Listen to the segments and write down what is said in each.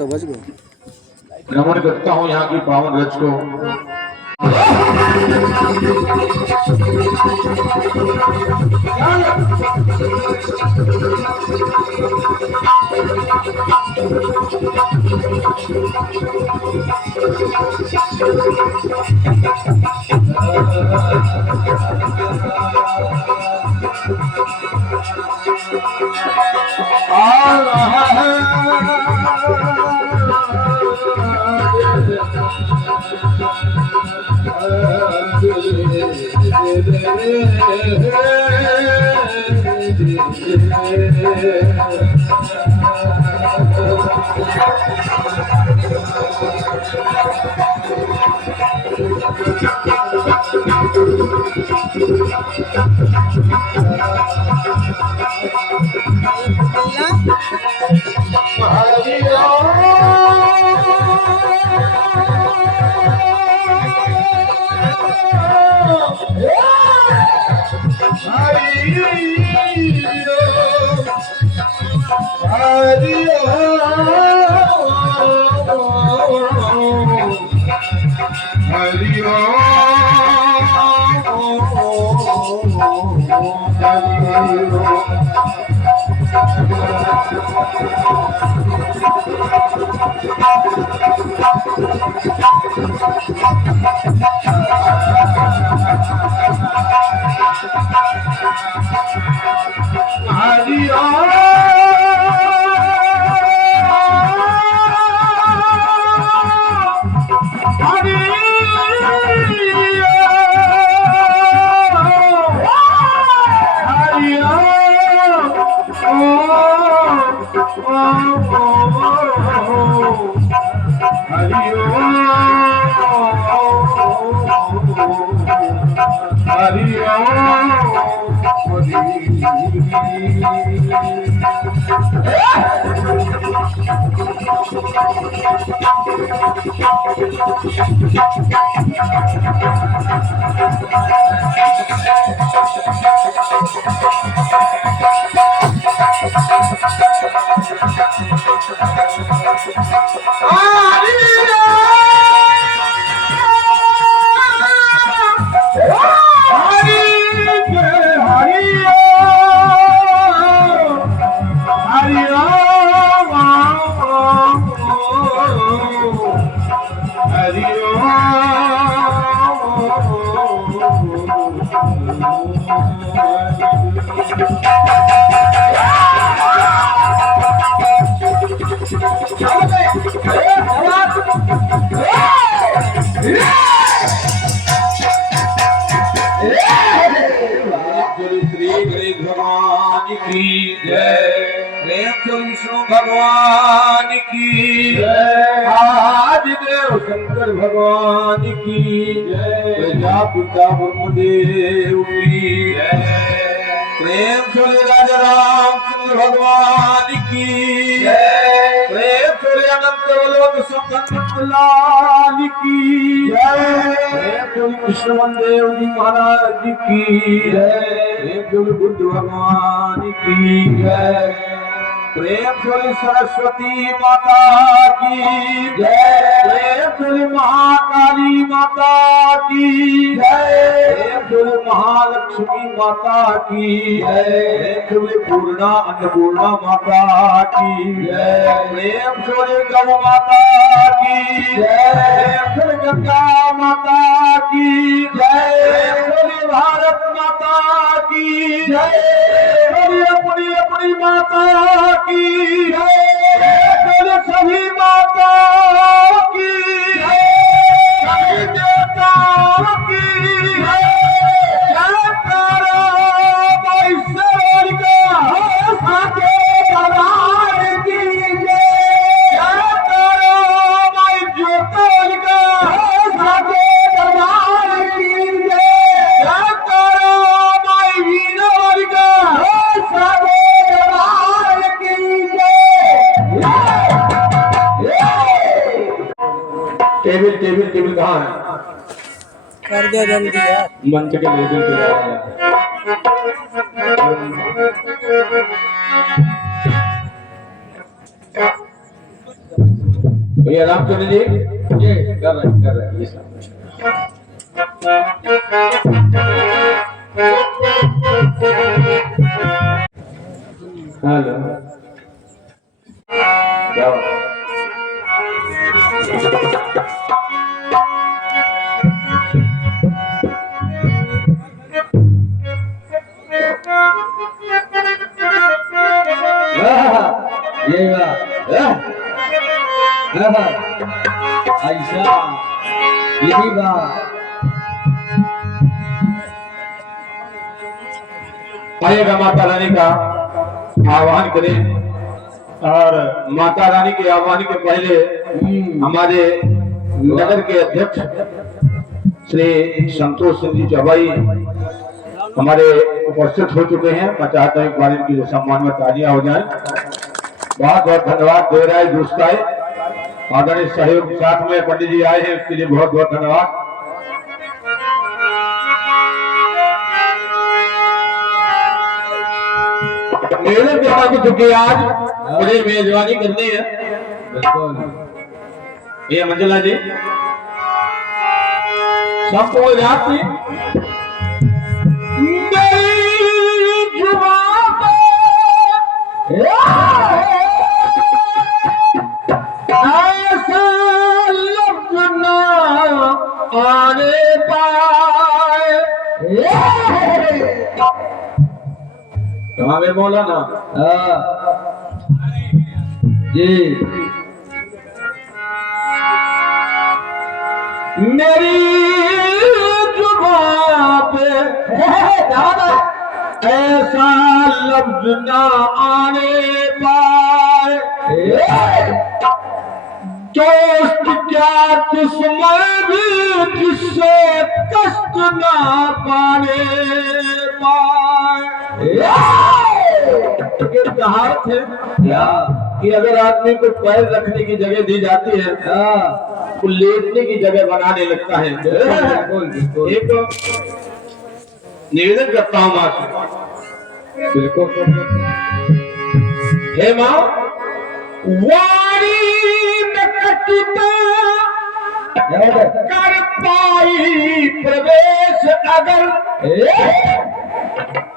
तो बच गए। नमन करता हूँ यहाँ की पावन रज को। विष्णु भगवान की जय। आदिदेव शंकर भगवान की जय। प्रजापिता ब्रह्मदेव की जय। प्रेम से राजा रामचंद्र भगवान की जय। प्रेम से अनंत लोक संकट लाल की जय। प्रेम से कृष्ण देव जी महाराज की जय। प्रेम से बुद्ध भगवान की जय। प्रेम से सरस्वती माता की जय। प्रेम से महाकाली माता की जय। प्रेम से महालक्ष्मी माता की जय। प्रेम से पूर्णा अन्नपूर्णा माता की जय। प्रेम से गौ माता की जय। प्रेम से गंगा माता की जय। प्रेम से भारत माता की जय। अपनी अपनी माता की जय। सभी माता की जय। सभी देवताओं की जय। टेबल टेबल टेबल कहाँ है? कर दिया जल्दी यार। मंच के लेवल पे आ गया। भैया रामचंद्र जी ये कर रहे हैं ये सब। हेलो जाओ ये ऐसा यही बात आइएगा। माता रानी का आह्वान करें और माता रानी के आह्वान के पहले हमारे नगर के अध्यक्ष श्री संतोष सिंह जी चौबाई हमारे उपस्थित हो चुके हैं। मैं चाहता हूँ एक बार इनकी जो सम्मान में तालियां हो जाए। बहुत बहुत धन्यवाद दे रहा है दोस्ताए आदरणीय सहयोग साथ में पंडित जी आए हैं उसके लिए बहुत बहुत धन्यवाद। मेरे पिता को चुके आज मुझे मेजबानी करनी है। ये मंजुला जी सबको याद थी मेरी जुबान पे ऐसा लफ्ज ना आने पाए। हमें बोला ना जी मेरी जुबान पे ऐसा लफ्ज ना आने पाए। दोस्त क्या दुश्मन भी जिससे कष्ट ना पाने पाए। कहावत है कि अगर आदमी को पैर रखने की जगह दी जाती है तो लेटने की जगह बनाने लगता है। एक निवेदन करता हूँ माँ से, बिल्कुल हे माँ वाणी में कटुता कर पाई प्रवेश अगर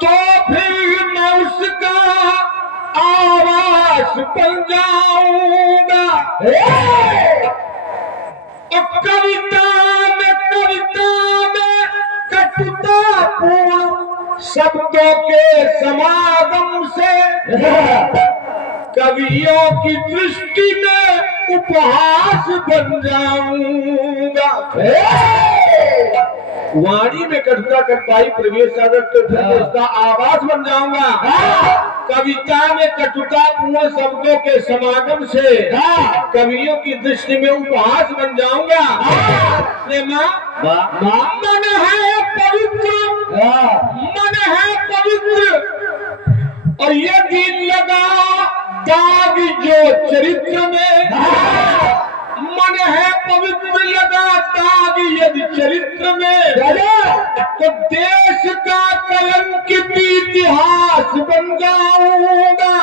तो फिर मैं उसका आवास बन जाऊंगा। कविता में कटुता पूर्ण शब्दों के समागम से कवियों की दृष्टि में उपहास बन जाऊंगा। वाणी में कटुता कर पाई प्रवेश अगर तो फिर उसका आवाज बन जाऊंगा। कविता में कटुता पूर्ण शब्दों के समागम से कवियों की दृष्टि में उपहास बन जाऊंगा। मन है पवित्र, मन है पवित्र और यदि लगा दाग जो चरित्र में, मन है पवित्र लगा दाग यदि चरित्र में तो देश का कलंकित इतिहास बन जाऊंगा।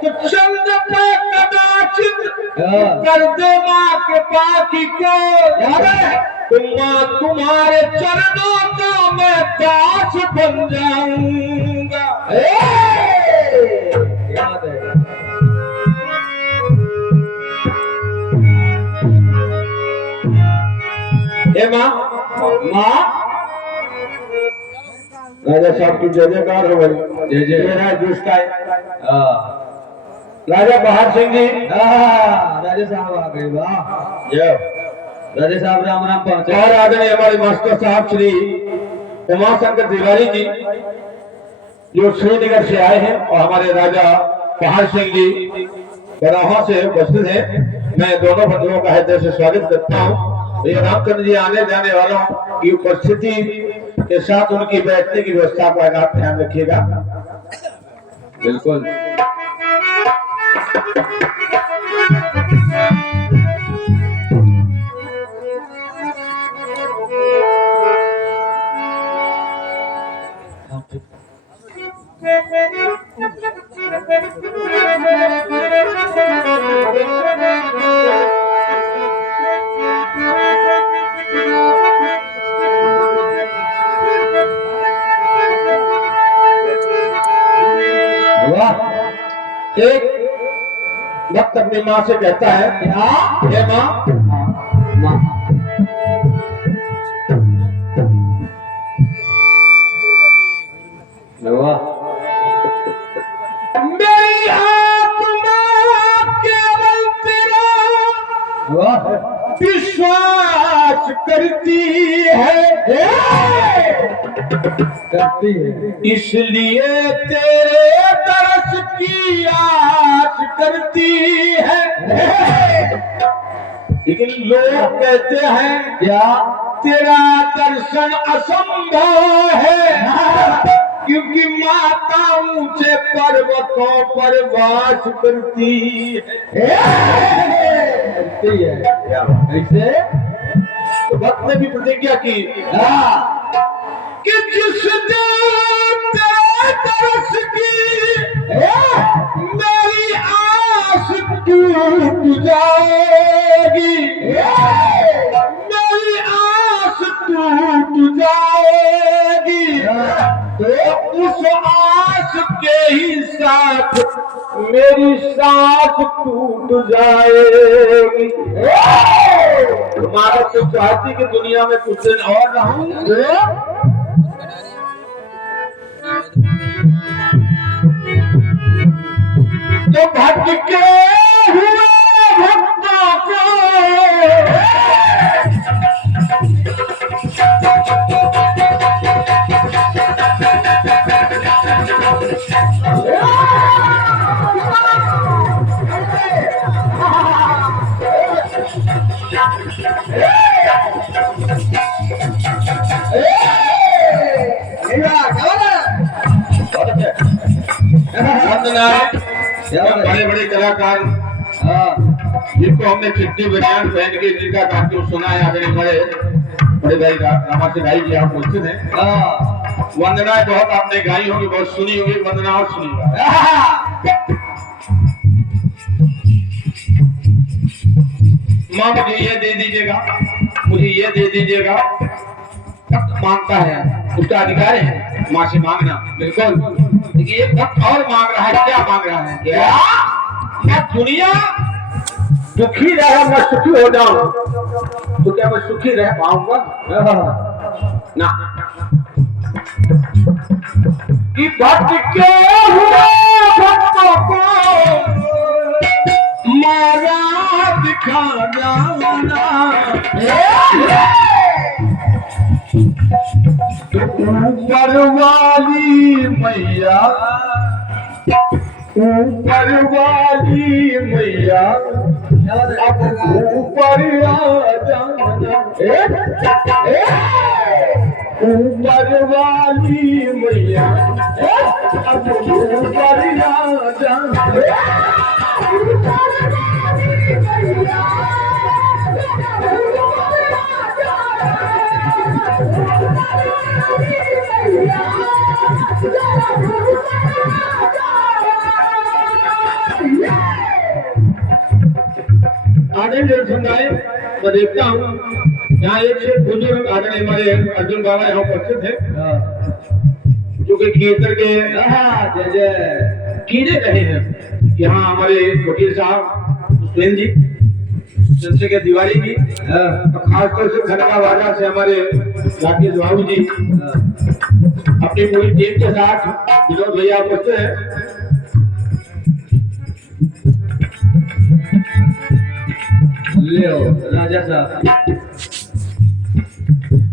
तो चंद पे कदाचित कर दे माँ के बाकी को तुम्हारे चरणों का मैं दास बन जाऊंगा। याद है माँ राजा साहब की जय जयकार हो गई। जय जय राजा बहार सिंह जी राजा साहब आ गए। वाह राजा साहब राम राम पहुंचे। और आदरणीय हमारे मास्टर साहब श्री उमाशंकर तिवारी जी जो श्रीनगर से आए हैं और हमारे राजा बहार सिंह जी बराहा से उपस्थित हैं। मैं दोनों बंधुओं का हृदय से स्वागत करता हूँ। ये रामचंद्र जी आने जाने वालों की उपस्थिति के साथ उनकी बैठने की व्यवस्था का आप ध्यान रखिएगा। बिल्कुल भक्त अपनी माँ से कहता है, हे माँ, मेरी आत्मा केवल तेरा विश्वास करती है, इसलिए तेरे दर्श की आस करती है। लेकिन लोग कहते हैं क्या तेरा दर्शन असंभव है, क्योंकि माता ऊंचे पर्वतों पर वास करती है। कैसे? तो भक्त ने भी प्रतिज्ञा की कि जिस दिन तेरे दर्श की मेरी आस टूट जाएगी, मेरी आस टूट जाएगी, तो उस आस के ही साथ मेरी सांस टूट जाएगी। तुम्हारा तो चाहती कि दुनिया में कुछ दिन और रहूं, तो भटके हुए भक्तों को बड़े बड़े कलाकार जिनको हमने चिट्ठी बयान पहन के जिनका कार्यक्रम सुना है, आगे बड़े भाई रामा से भाई जी आप मुझसे हैं। वंदनाएं बहुत आपने गाई होगी, बहुत सुनी होगी, वंदना और सुनी माँ मुझे ये दे दीजिएगा, मुझे ये दे दीजिएगा, मांगता है, उसका अधिकार है माँ से मांगना, बिल्कुल। लेकिन ये भक्त और मांग रहा है, क्या मांग रहा है? क्या मैं दुनिया दुखी रहा मैं सुखी हो जाऊं, तो क्या मैं सुखी रह पाऊंगा? ना। कि भटके हुए भक्तों को मारा दिखा जाना, ऊपर वाली मैया, ऊपर वाली मैया अब ऊपर आ जाना, ऊपर वाली मैया अब ऊपर आ जाना। आगे जो सुनाए मैं देखता हूँ यहाँ एक से बुजुर्ग आदरणीय हमारे अर्जुन बाबा यहाँ उपस्थित है, जो कि कीर्तन के कीड़े रहे हैं। यहाँ हमारे वकील साहब सुरेंद्र जी, चंद्रशेखर तिवारी जी, खासतौर से खनका बाजार से हमारे राकेश बाबू जी अपनी पूरी टीम के साथ विनोद भैया उपस्थित है। लियो राजा साहब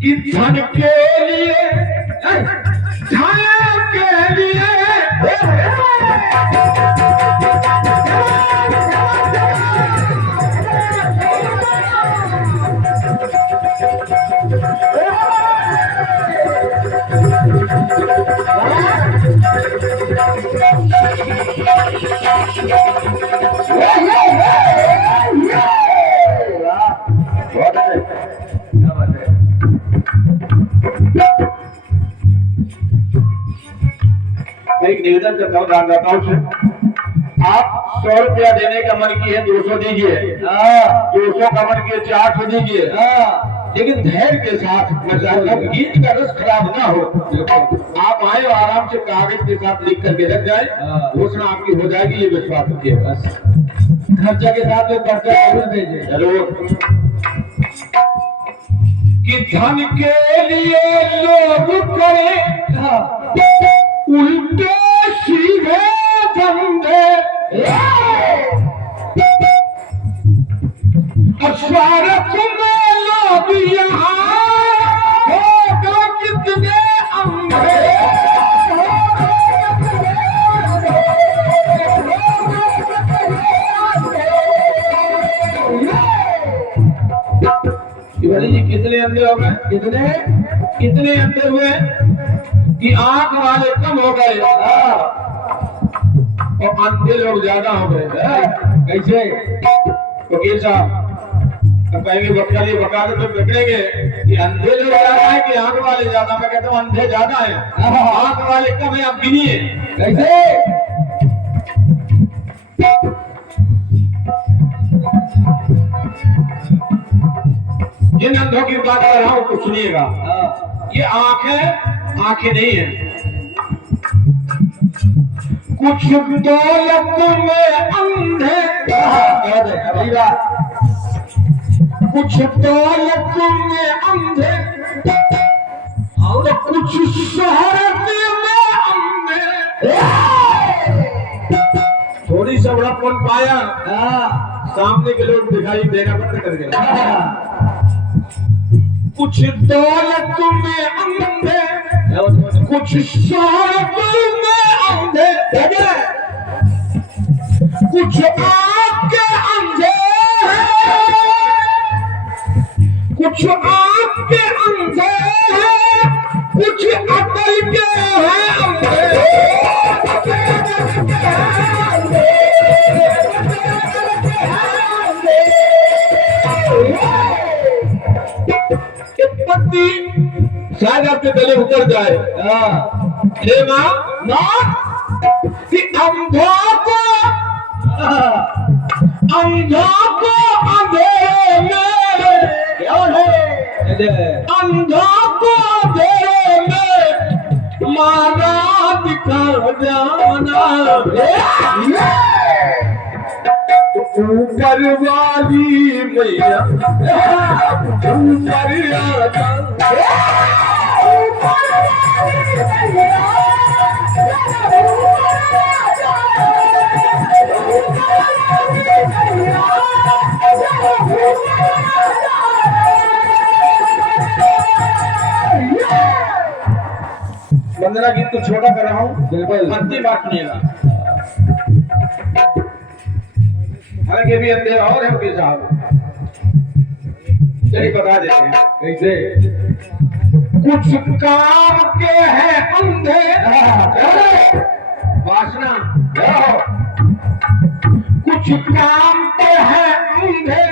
कि धन के लिए, धन के लिए एक निवेदन करता हूँ दानदाताओं से, आप 100 रुपया देने का मन किए 200 दीजिए, 200 का मन किए 400 दीजिए, लेकिन धैर्य के साथ, मतलब गीत का रस खराब ना हो। आप आए और आराम से कागज के साथ लिख करके रख जाए, घोषणा आपकी हो जाएगी, ये विश्वास रखिए बस। खर्चा के साथ में खर्चा जरूर भेजे जरूर। कि धन के लिए लोग करें उल्टे सीधे धंधे और स्वार्थ में लोग यहाँ होगा कितने अंधे शिवाजी जी कितने अंधे हो गए? कितने अंधे हुए कि आंख वाले कम हो गए और अंधे लोग ज्यादा हो गए। कैसे? वकील साहब तो कहेंगे बकरी बका के तो पकड़ेंगे कि अंधे लोग ज्यादा है कि आंख वाले ज्यादा। मैं कहता हूँ अंधे ज्यादा है, आंख वाले कम है। आप गिनिए कैसे? जिन अंधों की बात कर रहा हूं तो सुनिएगा। ये आंखें नहीं है। कुछ दौलत में अंधे, कुछ दौलत में अंधे और कुछ शहरत में अंधे। थोड़ी सा बड़ापन पाया, सामने के लोग दिखाई देना बंद कर गए। कुछ दौलत में अंधे, कुछ शहरत में अंधे, कुछ आँख के अंधे, कुछ आँख के अंधे, कुछ अकल के हैं अंधे। शायद आपके गले उतर जाए। हे माँ कि अंधों को अंधेरे में, अंधों को अंधेरे में मारा दिखा जाना। ऊपर वाली मैया ऊपर वंदना गीत तो छोटा कर रहा हूँ, बिल्कुल अंतिम बात सुनिएगा। हालांकि भी अंधे और है वकील साहब, चलिए बता देते हैं कैसे। कुछ काम के हैं अंधे वासना, कुछ काम के हैं अंधे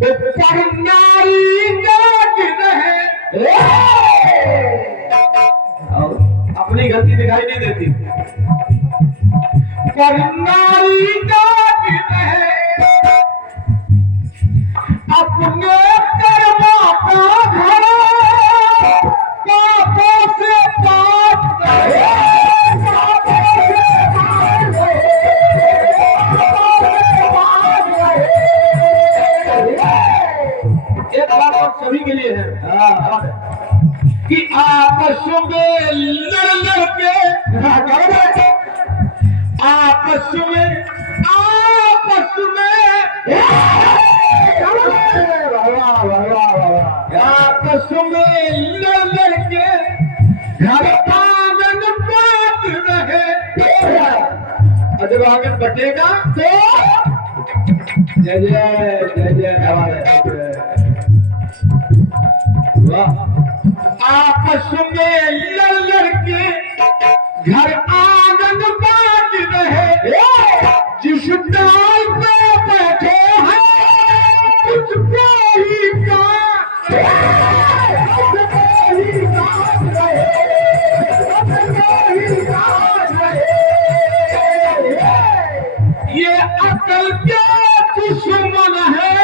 पर नारी जाग रहे। अपनी गलती दिखाई नहीं देती पर नारी जाग रहे। अपने कर्मों का घर पापों से पाप रहे। एक बात और सभी के लिए है कि आपस में लड़ के आपस में आपस में लड़ के घर आंगन बांट रहे। जब आंगन बटेगा तो जय जय जय जय। आपस में लड़ के घर आंगन बांट रहे। जिस डाल पे बैठे हैं उसको ही ये अकल के दुश्मन है।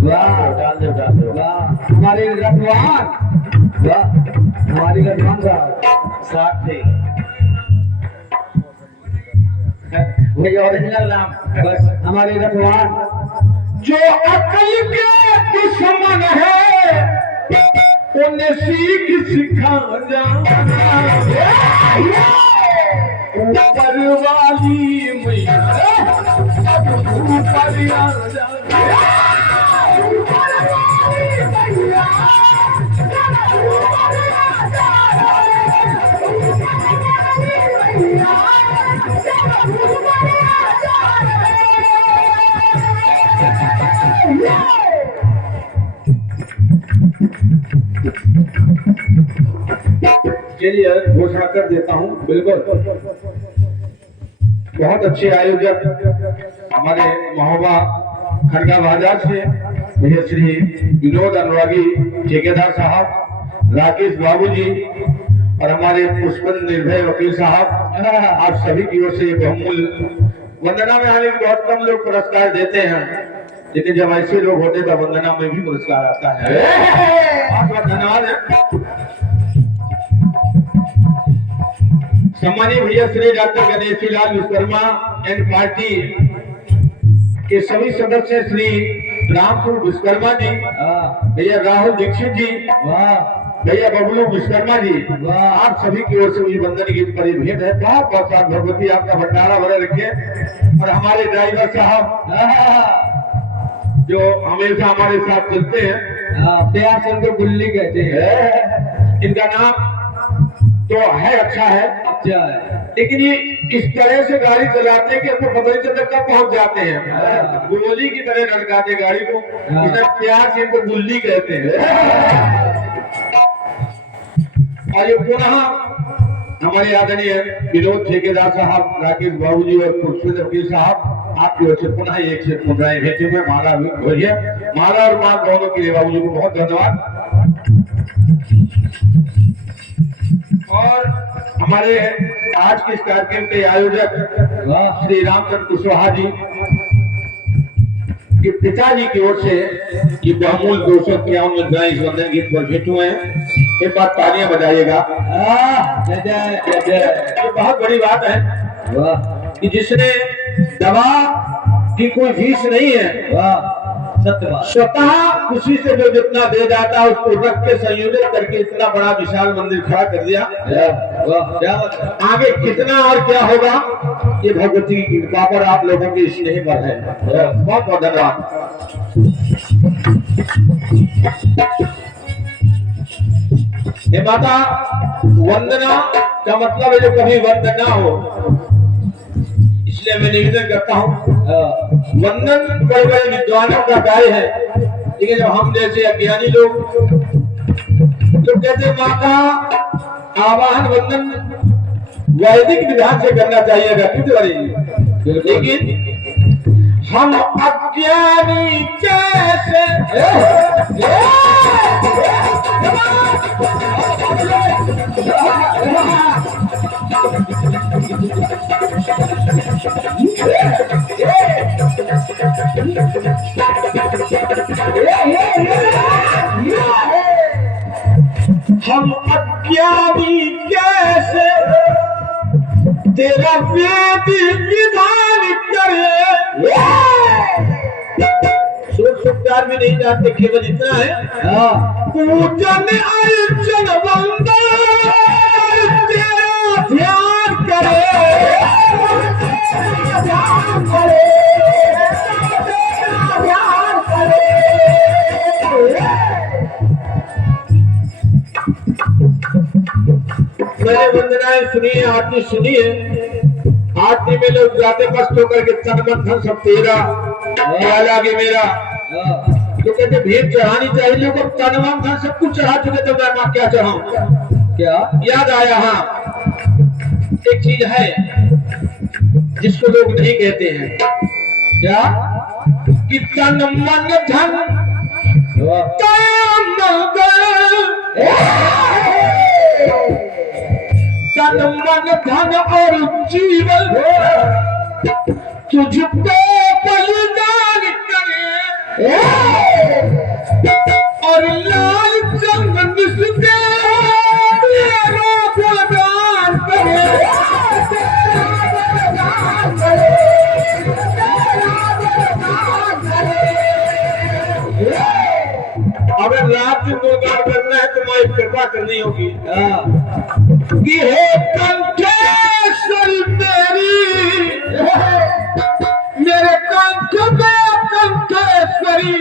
वाह हमारे रखवार, हमारी रखवार साथ थे। वही ओरिजिनल नाम बस हमारे रखवान जो अकल के दुश्मन है उन्हें सीख सिखा जाना ऊपर वाली मैया ऊपर आ जाना चलिए घोषणा कर देता हूँ। बिल्कुल बहुत अच्छे आयोजक हमारे महोबा खड़गा बाजार से भैया श्री विनोद अनुरागी ठेकेदार साहब, राकेश बाबू जी और हमारे पुष्पन निर्भय वकील साहब, आप सभी की ओर से बहुमूल्य वंदना में आने के बहुत कम लोग पुरस्कार देते हैं, लेकिन जब ऐसे लोग होते तो वंदना में भी पुरस्कार आता है। बहुत बहुत धन्यवाद है। सम्मानीय भैया Shri doctor Ganeshi Lal Vishwakarma and party के सभी सदस्य श्री रामपुर विश्वकर्मा जी, भैया राहुल दीक्षित जी, भैया बबलू विश्वकर्मा जी, आप सभी की ओर से मुझे वंदन की बड़ी भेंट है। बहुत बहुत साथ भगवती आपका भंडारा भरा रखे। और हमारे ड्राइवर साहब जो हमेशा हमारे साथ चलते हैं, प्यार से उनको गुल्ली कहते हैं। इनका नाम तो है अच्छा है, लेकिन ये इस तरह से गाड़ी चलाते हैं कि अपने पता नहीं चलता कब पहुंच जाते हैं। गुलोली की तरह लड़काते गाड़ी को, इधर प्यार से इनको गुल्ली कहते हैं। और ये पुनः हमारे आदरणीय विनोद ठेकेदार साहब, राकेश बाबू जी और पुष्पेंद्र वकील साहब, आपकी ओर से पुनः एक से मुद्राएं भेजे हुए माला भैया, माला और मां दोनों के लिए बाबू जी को बहुत धन्यवाद। और हमारे आज के इस कार्यक्रम के आयोजक श्री रामचंद्र कुशवाहा जी के पिताजी की ओर से ये बहुमूल्य 251 मुद्राएं इस वंदन गीत पर भेंट हुए हैं। एक बात तालियां बजाइएगा। ये बहुत बड़ी बात है कि जिसने दवा की कोई फीस नहीं है, स्वतः खुशी से जो जितना दे जाता है उसको रख के संयोजित करके इतना बड़ा विशाल मंदिर खड़ा कर दिया। आगे कितना और क्या होगा ये भगवती की कृपा पर, आप लोगों के स्नेह पर है। बहुत बहुत धन्यवाद। ये माता वंदना का मतलब है जो कभी वंदना हो, इसलिए मैं निवेदन करता हूँ। वंदन बड़े बड़े विद्वानों का कार्य है, लेकिन जब हम जैसे अज्ञानी लोग कहते हैं माता आवाहन वंदन वैदिक विधान से करना चाहिएगा, लेकिन हम अज्ञानी कैसे हम अज्ञानी कैसे तेरा वेद विधान करे। सुख सुखदार भी नहीं जानते, केवल इतना है पूजन अर्चन वंदन तेरा ध्यान करे। मैंने वंदनाएं सुनी है, आरती सुनी है। आरती में लोग जाते मस्त होकर के तन मन धन सब तेरा, लागे मेरा, तो कहते भेंट चढ़ानी चाहिए। लोग तन मन धन सब कुछ चढ़ा चुके, तो मैं मां क्या चढ़ाऊं? क्या याद आया? हाँ, एक चीज है जिसको लोग नहीं कहते हैं, क्या कि तन मन धन तन मन धन और जीवन तुझ पे बलिदान करे और लाल चंदन से तेरा बलिदान करे। कृपा करनी होगी कि हे कंठेश्वरी मेरे कंठ में कंठेश्वरी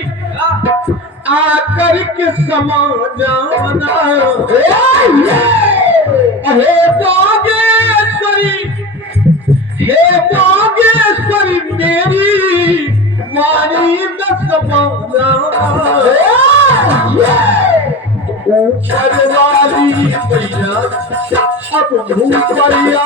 आकर के समा जाना। हे नागेश्वरी मेरी वाणी दस समा ऊपर वाली मैया अब भूपरिया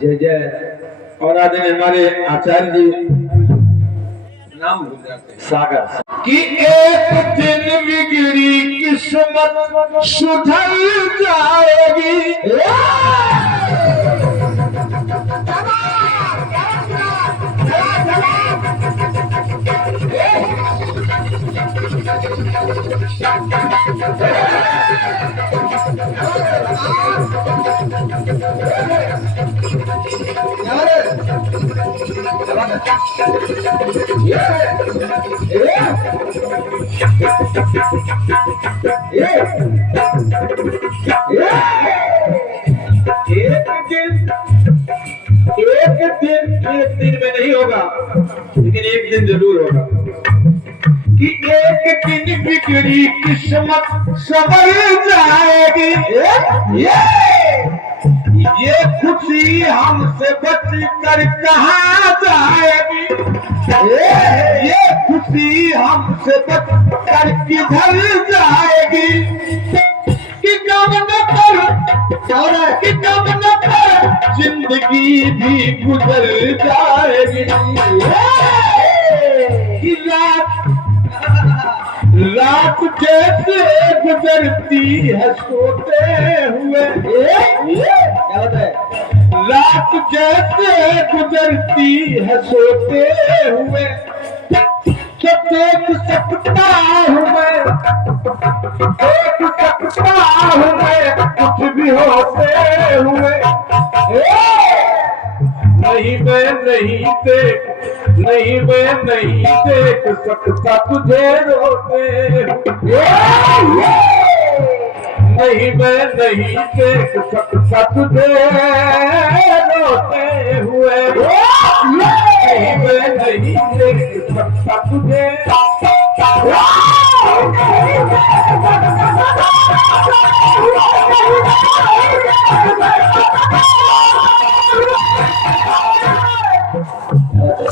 जय जय। और आदरणीय हमारे आचार्य जी नाम सागर कि एक दिन बिगड़ी किस्मत सुधर जाएगी। एक दिन में नहीं होगा लेकिन एक दिन जरूर होगा कि एक दिन बिगड़ी किस्मत संभल जाएगी। ये खुशी हमसे बच कर कहाँ जाएगी। ये खुशी हमसे बच कर किधर जाएगी। कि कम न कर कि कम न कर जिंदगी भी गुजर जाएगी। कि रात जैसे गुजरती है सोते हुए। रात जैसे गुजरती है सोते हुए तो देख सकता हूँ मैं कुछ भी होते हुए। नहीं मैं नहीं देख सकता तुझे रोते हुए। नहीं मैं नहीं देख सकता तुझे रोते हुए। नहीं मैं नहीं देख सकता तुझे।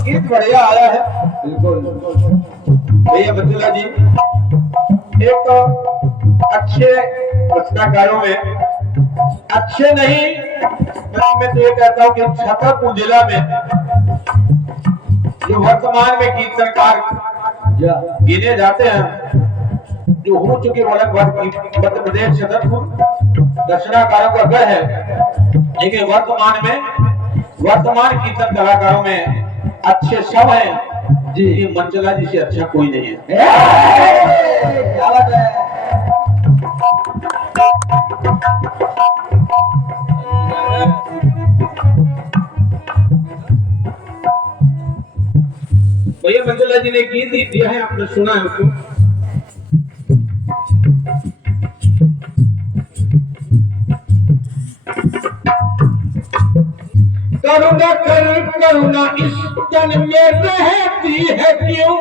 गीत बढ़िया आया है बिल्कुल भैया बच्चला जी। एक अच्छे रचनाकारों में अच्छे नहीं मैं तो ये कहता हूँ कि छतरपुर जिला में जो वर्तमान में गीतकार गिने जाते हैं जो हो चुके मध्य प्रदेश छतरपुर रचनाकारों का गढ़ है। लेकिन वर्तमान कीर्तन कलाकारों में अच्छे सब हैं जी। मंचला जी से अच्छा कोई नहीं है। क्या बात है। भैया मंचला जी ने गीत दिया है आपने सुना है उसको। करुणा इस तन में रहती है क्यों।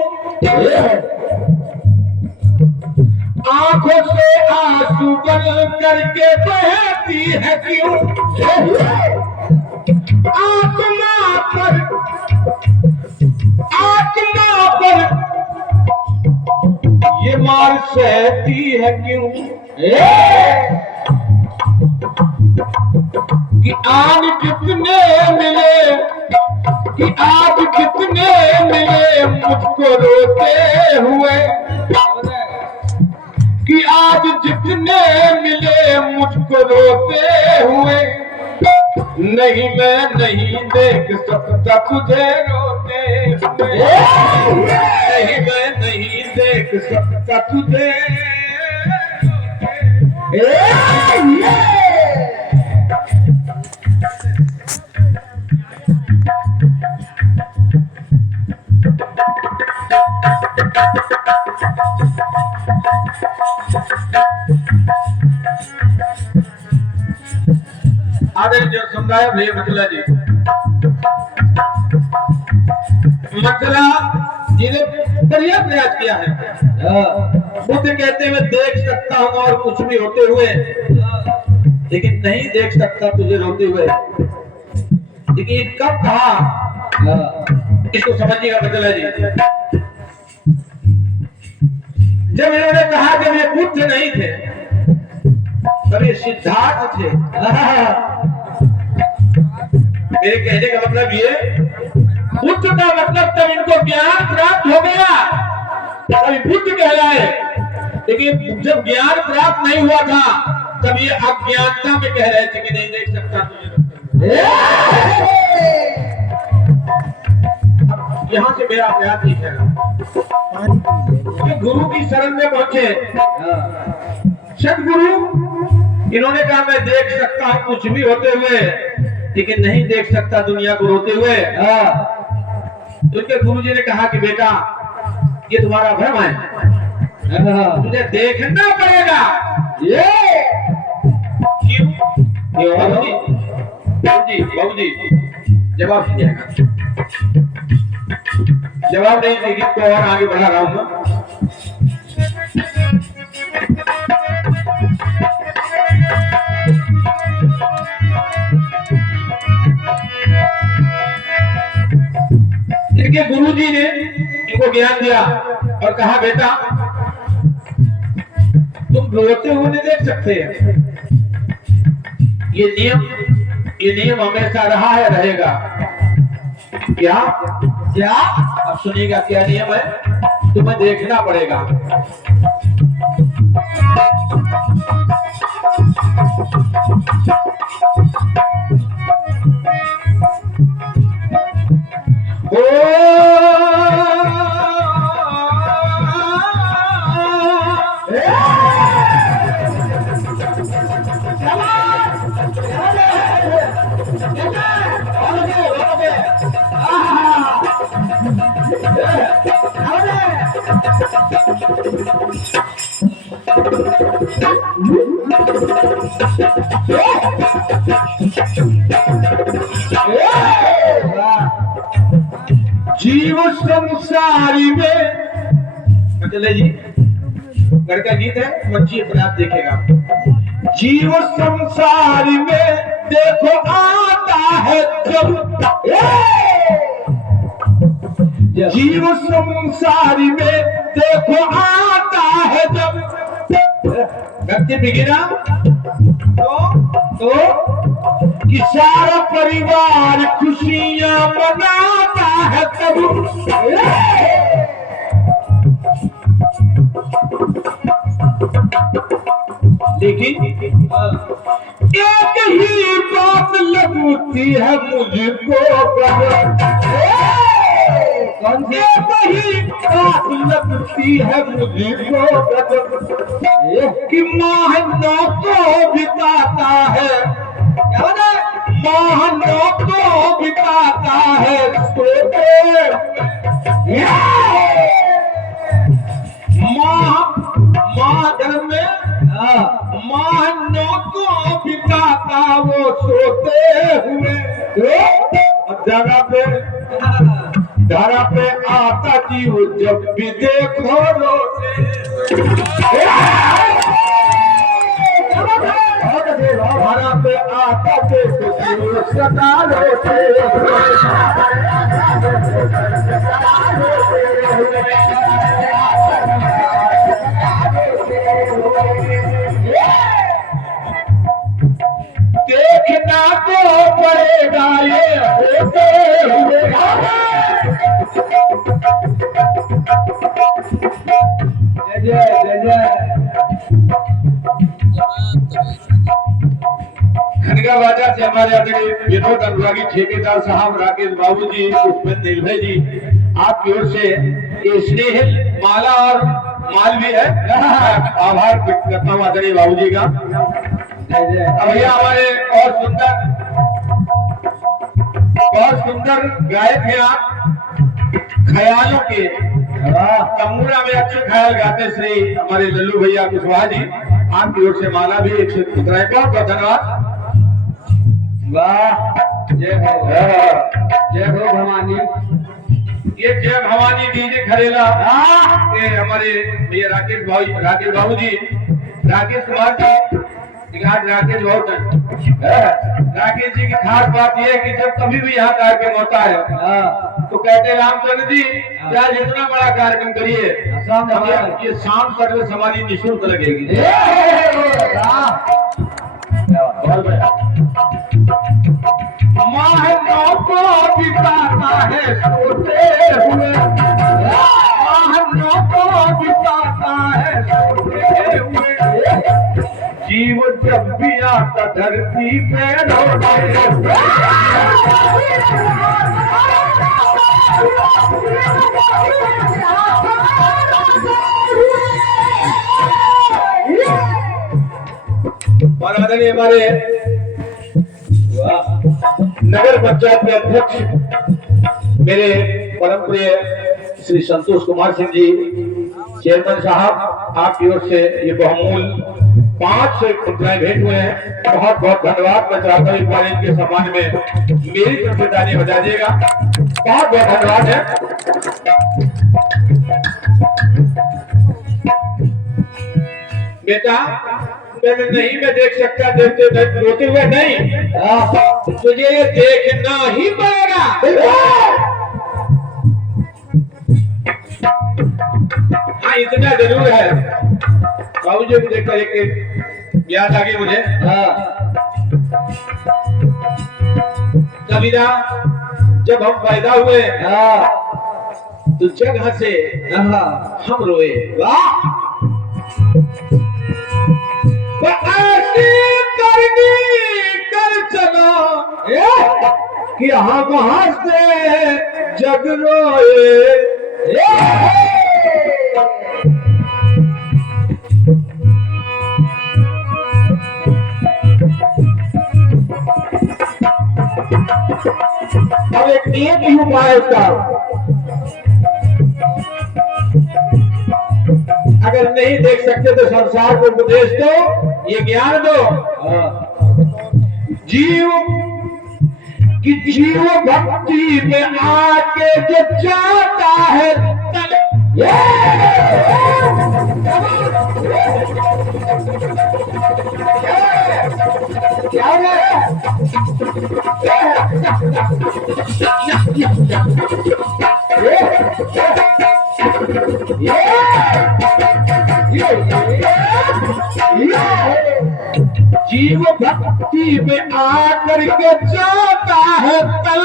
आंखों से आंसू बन करके बहती है क्यों। आत्मा पर ये मार सहती है क्यों कि आज कितने मिले कि आज कितने मिले मुझको रोते हुए कि आज जितने मिले मुझको रोते हुए नहीं मैं नहीं देख सकता तुझे रोते हुए नहीं मैं नहीं देख सकता तुझे आगे जो समझाया भैया मचला जी मचला जी ने बढ़िया प्रयास किया है। बुद्ध कहते हैं मैं देख सकता हूं और कुछ भी होते हुए लेकिन नहीं देख सकता तुझे रोते हुए। लेकिन ये कब था इसको समझिएगा मचला जी। जब इन्होंने कहा कि वे बुद्ध नहीं थे तब ये सिद्धार्थ थे। मेरे कहने का मतलब ये बुद्ध का मतलब तब इनको ज्ञान प्राप्त हो गया तभी बुद्ध कहलाए। लेकिन जब ज्ञान प्राप्त नहीं हुआ था तब ये अज्ञानता में कह रहे थे कि नहीं देख सकता तुझे। यहाँ से मेरा अभ्यास नहीं है। गुरु की शरण में पहुंचे सदगुरु इन्होंने कहा मैं देख सकता हूं कुछ भी होते हुए लेकिन नहीं देख सकता दुनिया को रोते हुए। तो उनके गुरु जी ने कहा कि बेटा ये तुम्हारा भ्रम है तुझे देखना पड़ेगा। ये क्यों बाबूजी जवाब दीजिएगा। जवाब नहीं देगी तो और आगे बढ़ा रहा हूं मैं। इनके गुरुजी ने इनको ज्ञान दिया और कहा बेटा तुम रोते हुए नहीं देख सकते। ये नियम हमेशा रहा है रहेगा। क्या क्या अब सुनिएगा क्या नियम है तुम्हें देखना पड़ेगा। जीव संसारी में चले जी घर का गीत है मंची अपराध देखेगा। जीव संसारी में देखो आता है जब जीव संसारी में देखो आता है जब गद्य बिगिना तो कि सारा परिवार खुशियां मनाता है तब। लेकिन एक ही बात लगती है मुझको एक ही बात लगती है मुझको कि महनों को बिताता है महनों को बिताता है घर में महनों को बिताता वो सोते हुए धरा पे आता जीव जब भी देखो रोते धरा पे आता देखो जीव सदा रोते को पड़ेगा ये होते हुए। जय जय जय। खनगा बाजार से हमारे आदरणीय विनोद अनुरागी ठेकेदार साहब, राकेश बाबू जी, पुष्पेंद्र निर्भय जी, आपकी ओर से ये स्नेह माला और माल भी है। आभार व्यक्त करता हूँ आदरणीय बाबू जी का। भैया हमारे बहुत सुंदर गायक हैं आप, ख्यालों के तंबूरा में अच्छे ख्याल गाते श्री हमारे लल्लू भैया कुशवाहा जी, आपकी ओर से माला भी एक से बहुत बहुत धन्यवाद। वाह, जय हो भवानी। ये जय भवानी डीजे खरेला ये हमारे भैया राकेश बाबू जी, राकेश कुमार जी, आज राकेश बहुत राकेश जी की खास बात यह है कि जब कभी भी यहाँ कार्यक्रम होता है तो कहते रामचंद्र जी चाहे जितना बड़ा कार्यक्रम करिए, ये शाम सर्विस हमारी निःशुल्क लगेगी। बहुत बढ़िया। महलों को बिताता है सोते हुए, महलों को बिताता है सोते हुए, जीव जब भी आता धरती पे लौटे। और आदरणीय हमारे नगर पंचायत के अध्यक्ष मेरे परम प्रिय श्री संतोष कुमार सिंह जी चेयरमैन साहब, आपकी ओर से ये बहुमूल्य 500 मुद्राएं भेंट हुए हैं। बहुत बहुत धन्यवाद। मैं चाहता हूँ इस बार इनके सम्मान में मेरी तरफ से तालियां बजा दीजिएगा। बहुत बहुत धन्यवाद है। बेटा नहीं मैं देख सकता देखते रोते हुए नहीं, तुझे देखना ही पड़ेगा। हाँ इतना जरूर है। बाबू जी को देखकर एक याद आ गई मुझे। कबीरा जब हम पैदा हुए तो जगह से हम रोए। ऐसी करनी कर चला कि हम हंसते जग रोए। अब एक ही उपाय है उसका, अगर नहीं देख सकते तो संसार को उपदेश दो, ये ज्ञान दो। जीव भक्ति में आके जो जाता है क्या जीव भक्ति में आकर के जाता है तन।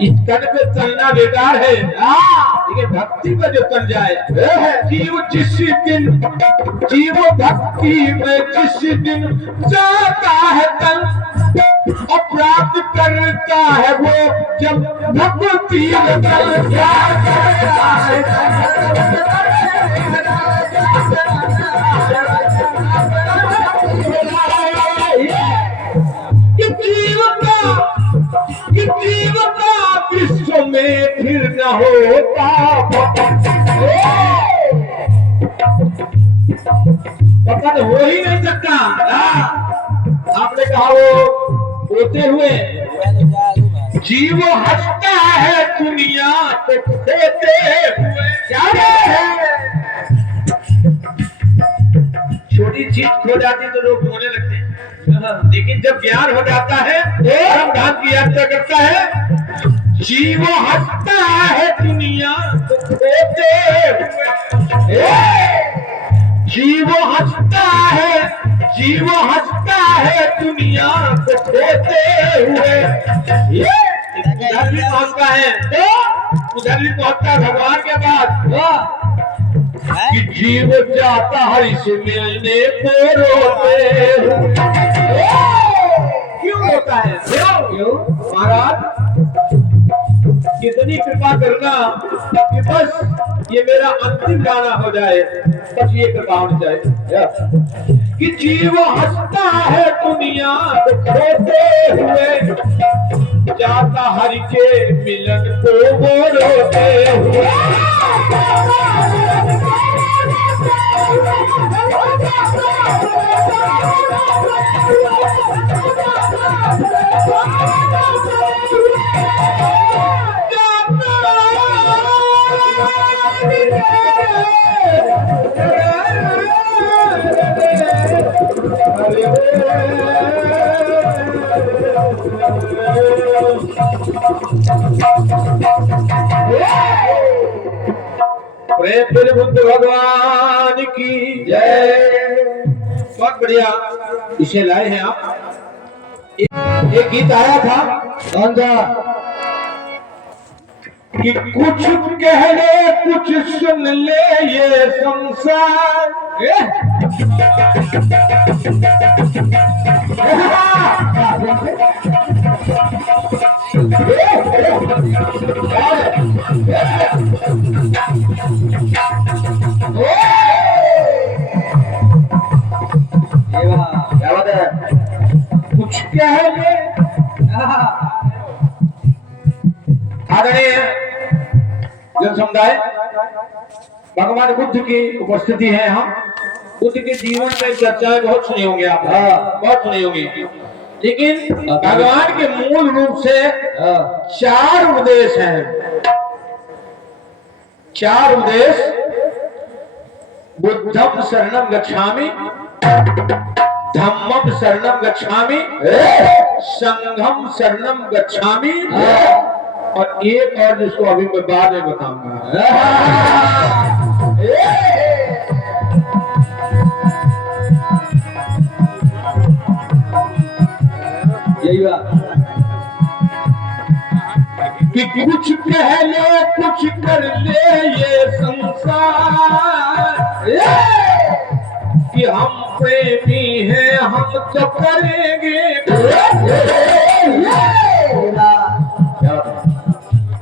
इस तन पे चलना बेकार है, लेकिन भक्ति में जो तन जाए। जीव भक्ति में जिस दिन जाता है तन और प्राप्त करता है वो जब भक्ति में चल जाता है। जीव का विश्व में फिर न होता पता हो ही नहीं सकता। आपने कहा वो होते हुए जीव हंसता है दुनिया तो खोते हुए। क्या है छोटी चीज खो जाती तो लोग रोने लगते हैं, लेकिन जब ज्ञान हो जाता है परम धाम की यात्रा करता है। जीव हंसता है दुनिया तो खोते हुए। जीव हंसता है दुनिया को खोते हुए। ये उधर भी पहुंचता है, तो उधर भी पहुंचता है भगवान के पास कि जीव जाता हरि से मिलने को रोते हुए। क्यों होता है? क्यों महाराज? कितनी कृपा करना कि बस ये मेरा अंतिम गाना हो जाए, बस ये कृपा होनी चाहिए कि जीव हंसता है दुनिया को खोते हुए, जाता हरि के मिलन को वो रोते हुए। प्रेम बुद्ध भगवान की जय। बहुत बढ़िया इसे लाए हैं आप। एक गीत आया था कौन सा कि कुछ कह ले कुछ सुन ले ये संसार। क्या बात है? कुछ कह ले। आदरणीय जन समुदाय, भगवान बुद्ध की उपस्थिति है यहाँ। बुद्ध के जीवन में चर्चाएं बहुत सुनी होंगी आप, बहुत सुनी होंगी, लेकिन भगवान के मूल रूप से 4 उपदेश हैं। 4 उपदेश। बुद्धम शरणम गच्छामि, धम्मम शरणम गच्छामि, संघम शरणम गच्छामि, और एक और जिसको अभी मैं बाद में बताऊंगा। यही बात कि कुछ कह ले कुछ कर ले ये संसार, कि हम प्रेमी हैं हम तो करेंगे।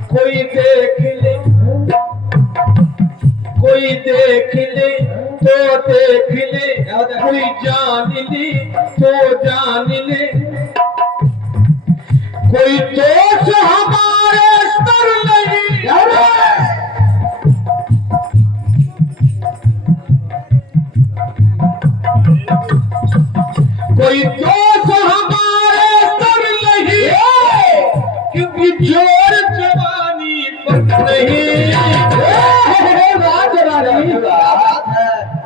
कोई देख ले कोई देख ले तो देख ले, कोई जान ले तो जान ले, कोई दोष हमारे स्तर नहीं। कोई दोष हमारे स्तर नहीं, क्योंकि जोर जवानी पर नहीं।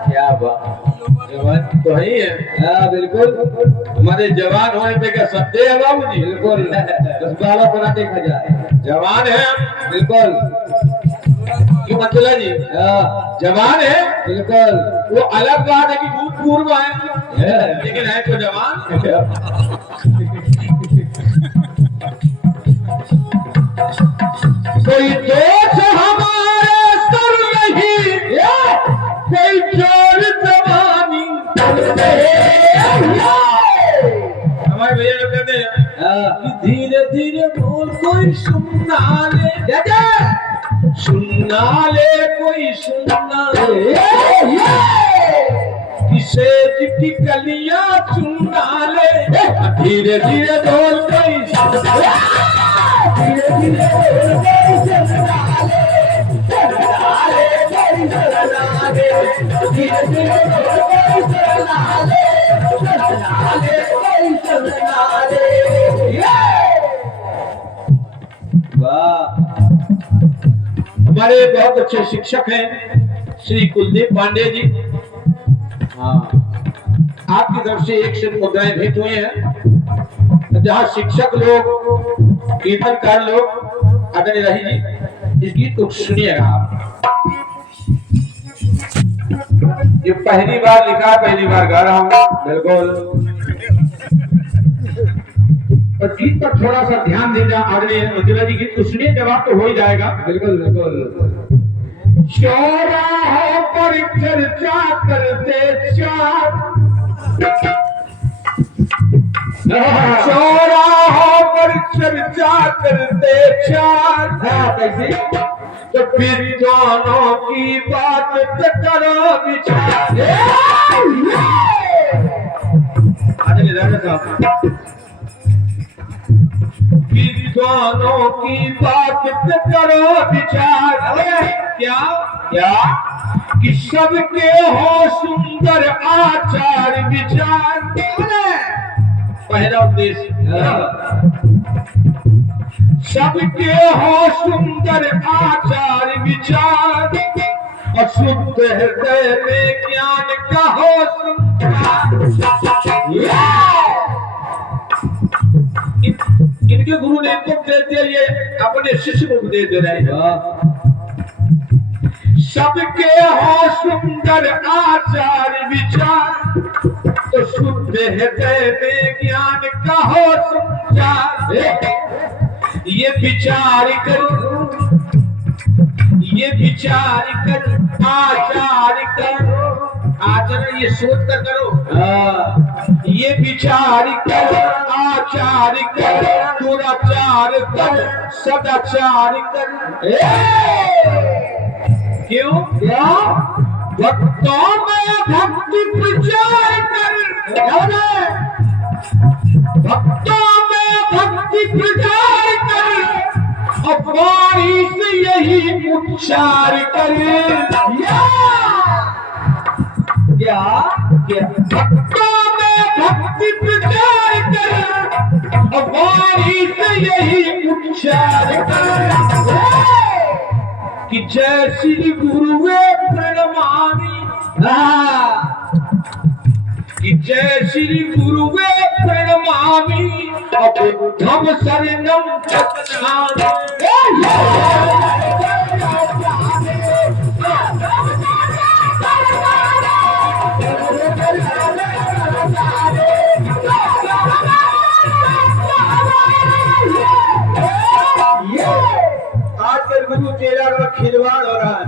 क्या बात, जवान तो ही है। हाँ बिल्कुल, हमारे जवान होने पे क्या सत्य है बाबू जी? बिल्कुल, 10-12 बना देखा जाए जवान है बिल्कुल। क्यों मंजुला जी? जवान है बिल्कुल। वो अलग बात है कि भूतपूर्व है, लेकिन है तो जवान। कोई दोष हमारे स्तर नहीं, कोई जोर जवानी हमारे भैया लोग कहते हैं धीरे धीरे बोल कोई सुनना ले, सुनना ले कोई सुनना ले, किसे की कलियां चुनना ले। धीरे धीरे बोल कोई सुनना ले, धीरे धीरे बोल कोई सुनना ले, सुनना ले कोई सुनना ले, धीरे धीरे बोल कोई सुनना ले, सुनना ले कोई सुनना ले। वाह, हमारे बहुत अच्छे शिक्षक हैं श्री कुलदीप पांडे जी। हाँ, आपकी तरफ से 1 से मुद्राएं भेंट हुई हैं। जहाँ शिक्षक लोग, कीर्तनकार लोग, आदरणीय रही जी, इस गीत को सुनिएगा आप। ये पहली बार लिखा, पहली बार गा रहा हूँ। बिल्कुल और गीत पर थोड़ा सा ध्यान देना आदरणीय मंजुला जी, गीत तो सुनिए, जवाब तो हो ही जाएगा। बिल्कुल बिल्कुल। चौराहों पर चर्चा करते चार, चौराहों पर चर्चा करते चार, कैसे? तो विद्वानों की बात पे करो विचार। आदरणीय राजा साहब, विद्वानों की बात पे करो विचार। क्या क्या कि सबके हो सुंदर आचार विचार। पहला उद्देश्य, सबके हो सुंदर आचार विचार, और शुद्ध हृदय में ज्ञान का हो इनके गुरु ने इनको उपदेश दिया, ये अपने शिष्य को उपदेश दे रहे हैं। सबके हो सुंदर आचार विचार, तो शुद्ध हृदय में ज्ञान का हो संचार। ये विचार कर आचार करो, आचरण ये सोच कर करो। ये विचार कर आचार कर, दुराचार कर सदाचार कर। क्यों? भक्तों में भक्ति प्रचार कर, भक्तों में भक्ति प्रचार कर, वाणी से यही उच्चार कर। क्या भक्तों में भक्ति प्रचार कर, वाणी से यही उच्चार कर, कि जय श्री गुरुवे प्रणमामि, कि जय श्री गुरुवे प्रणमामि, बुद्धं शरणं गच्छामि। आजकल गुरु चेला का खिलवाड़ हो रहा है,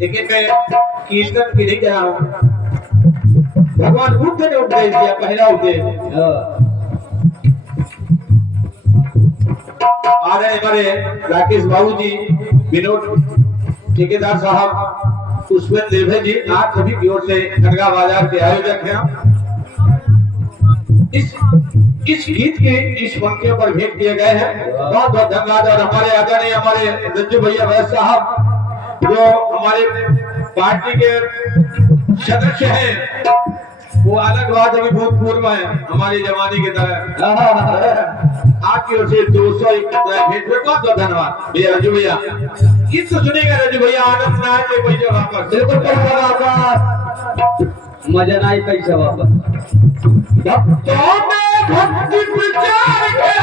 लेकिन मैं कीर्तन की नहीं कह रहा हूँ। भगवान बुद्ध ने उपदेश दिया, पहला उपदेश। आ रहे हमारे राकेश बाबू जी, विनोद ठेकेदार साहब, पुष्पेंद्र देवे जी, आप सभी की ओर से दरगाह बाजार के आयोजक हैं। इस गीत के इस पंक्तियों पर भेंट दिए गए हैं, बहुत बहुत धन्यवाद। और हमारे आदरणीय हमारे रज्जू भैया वैद्य साहब, जो हमारे पार्टी के सदस्य हैं, वो अलग बात है कि भूतपूर्व है हमारे जमाने की तरह। आपकी ओर से 201 भेंट हुए, बहुत बहुत धन्यवाद भैया रज्जू भैया। गीत तो सुनेगा रज्जू भैया, आनंद ना आए भैया वापस, बिल्कुल पैसा वापस, मजा ना आई पैसा वापस। भक्तों में भक्ति प्रचार कर,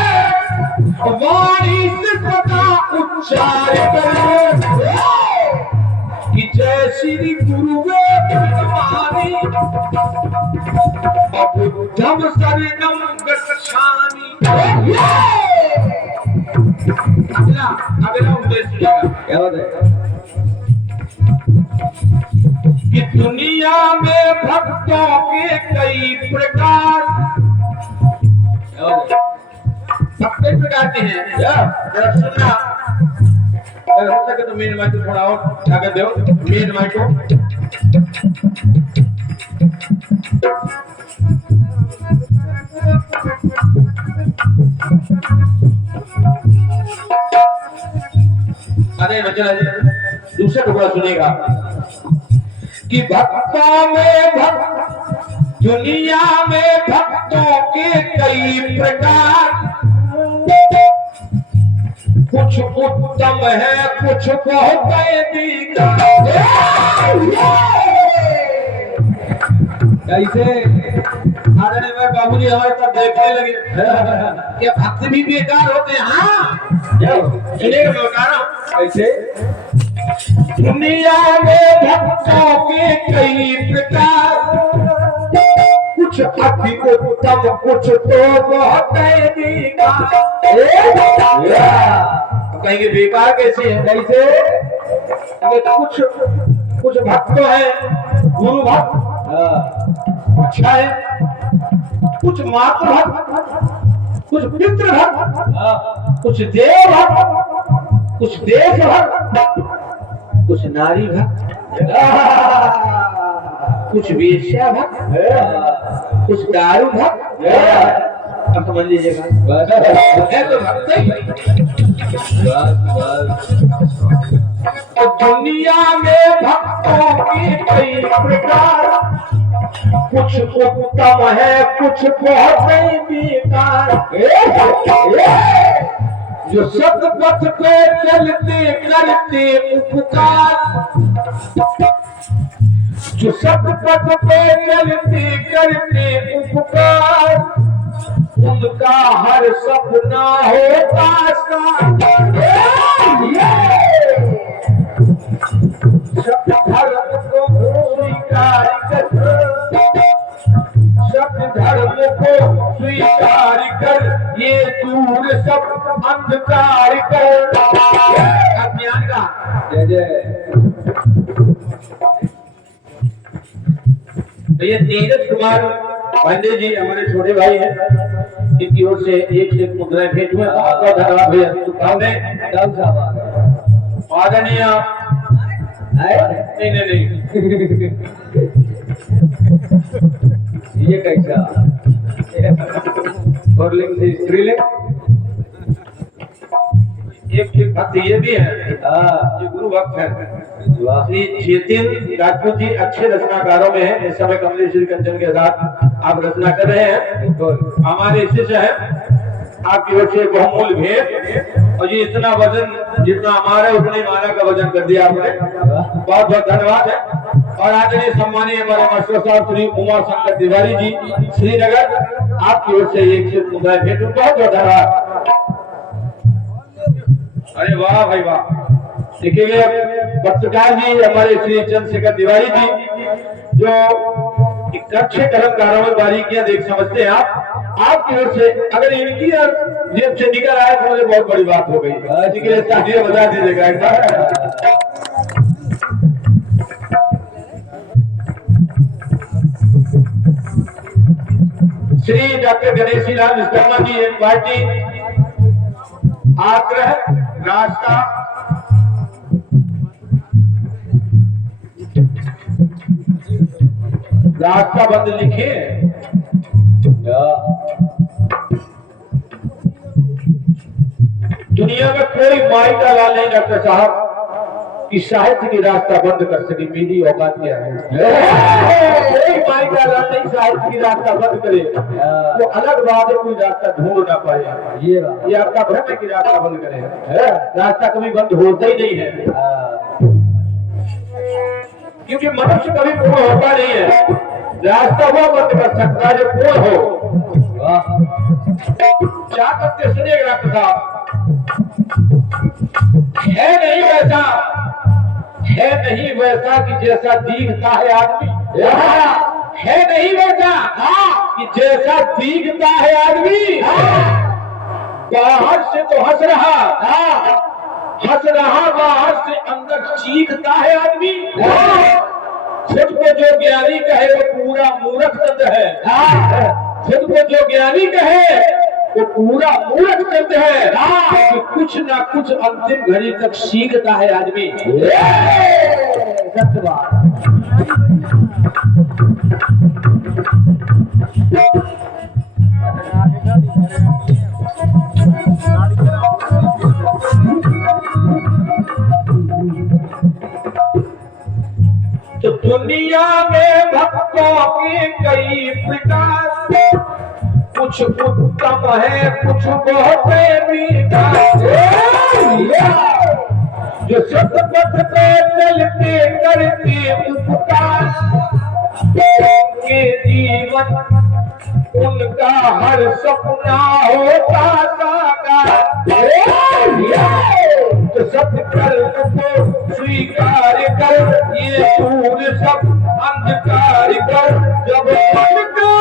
वाणी से सदा उच्चार कर, कि जय श्री गुरुवे प्रणमामि, बुद्धं शरणं गच्छामि। अगला उपदेश सुनिएगा। क्या बात है? कि दुनिया में भक्तों के कई प्रकार, कई प्रकार के हैं। जरा सुनना, अगर हो सके तो मेन माइक को थोड़ा और ताकत दो, मेन माइक को। अरे बच्चा दूसरा टुकड़ा सुनेगा कि भक्तों में भक्त, दुनिया में भक्तों के कई प्रकार, कुछ उत्तम है कुछ बहुत कैसे। आदरणीय में बाबूजी हमारे तरफ देखने लगे, क्या भक्त भी बेकार होते हैं? हाँ सुनिएगा, मैं बता रहा हूँ कैसे। दुनिया में भक्तों के कई प्रकार, कुछ कुछ अति उत्तम कुछ तो बहुत बेकार। कहेंगे बेकार कैसे है? कैसे? कुछ कुछ भक्त तो है, गुरु भक्त अच्छा है, कुछ मातृ भक्त, कुछ पितृ भक्त, कुछ देव भक्त, कुछ देश भक्त, कुछ नारी भक्त, कुछ वेश्या भक्त, कुछ दारू भक्त। अब समझ लीजिएगा, है तो भक्त ही। और दुनिया में भक्तों की कई प्रकार, कुछ उत्तम है कुछ बहुत ही बेकार। जो सतपथ पे चलते करते उपकार, जो सतपथ पे चलते करते उपकार, उनका हर सपना होता साकार। सब धर्म को स्वीकार कर, सब धर्म को स्वीकार कर, ये दूर सब अंधकार कर। अज्ञान का जय जय। ये नीरज कुमार पांडे जी हमारे छोटे भाई हैं, इनकी ओर से एक मुद्राएं भेंट हुए। बहुत बहुत धन्यवाद भैया। आदरणीय नहीं ये कैसा से स्त्रीलिंग, एक भक्त ये भी है जो गुरु भक्त है, श्री चेतन राजपूत जी अच्छे रचनाकारों में है। इस समय कमलेश श्री कंचन के साथ आप रचना कर रहे हैं, हमारे शिष्य है। आपकी ओर से बहुमूल्य भेंट, और ये इतना वजन जितना हमारा उतनी माला का वजन कर दिया आपने, बहुत बहुत धन्यवाद है। और आदरणीय सम्मानीय हमारे मास्टर साहब श्री उमा शंकर तिवारी जी श्रीनगर, आपकी ओर से एक से मुद्राएं भेंट, बहुत बहुत धन्यवाद। अरे वाह भाई वाह। देखिए पत्रकार जी हमारे श्री चंद्रशेखर तिवारी जी जो कच्चे कलमकारों में बारीकियां देख समझते हैं आपकी ओर से अगर इनकी जेब से निकल आए तो मुझे बहुत बड़ी बात हो गई। तालियां बजा दीजिएगा एक बार। श्री डॉक्टर गणेशी लाल विश्वकर्मा जी एक पार्टी आग्रह रास्ता रास्ता बंद लिखे। दुनिया में कोई माई का लाल नहीं डॉक्टर साहब कि साहित्य की रास्ता बंद कर सके। मेरी औकात क्या है? कोई माई का लाल नहीं साहित्य की रास्ता बंद करे। तो अलग बात है कोई रास्ता ढूंढ ना पाए, ये आपका भ्रम है कि रास्ता बंद करे। रास्ता कभी बंद होता ही नहीं है, क्योंकि मनुष्य कभी पूर्ण होता नहीं है। रास्ता वो बंद कर सकता है जो पूर्ण हो। क्या करते सुनिएगा डॉक्टर साहब, है नहीं वैसा कि जैसा दिखता है आदमी, है नहीं वैसा कि जैसा दिखता है आदमी। बाहर से तो हंस रहा बाहर से अंदर चीखता है आदमी। खुद को जो ज्ञानी कहे वो पूरा मूर्ख चंद है, खुद को जो ज्ञानी कहे वो पूरा मूर्ख चंद है। कि कुछ ना कुछ अंतिम घड़ी तक सीखता है आदमी। सत्य बात। तो दुनिया में भक्तों के कई प्रकार, कुछ उत्तम है कुछ बहुत बेकार। जो सतपथ पे चलते करते उपकार, उनके जीवन उनका हर सपना होता साकार। तो सत्कर्म को स्वीकार कर, ये दूर सब अंधकार कर। जब मन का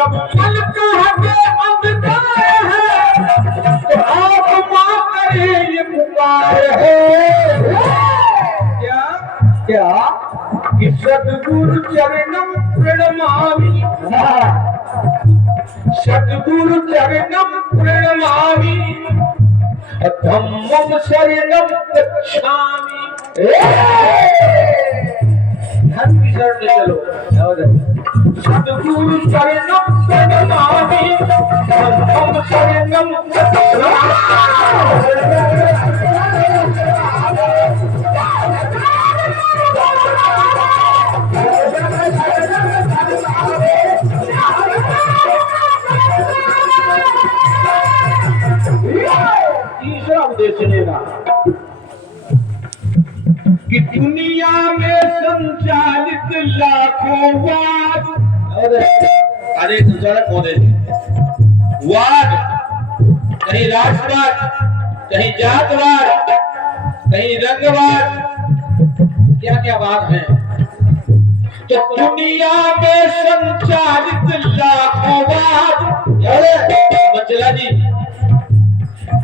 जब मन कहते अंधकार है तो आप मां करे ये पुकार है। क्या क्या कि सद्गुरु चरणम प्रणमामि, सद्गुरु चरणम प्रणमामि, धम्मं शरणं गच्छामि। धर्म की शरण में चलो। सद्गुरु शरणं प्रणमामि, धम्मं शरणं तीसरा उपदेश सुनेगा कि दुनिया में संचालित लाखों वाद, अरे संचालक महोदय, वाद, कहीं राष्ट्रवाद, कहीं जातवाद, कहीं रंगवाद, क्या क्या बात है। तो दुनिया में संचालित लाखों वाद, मंचला जी,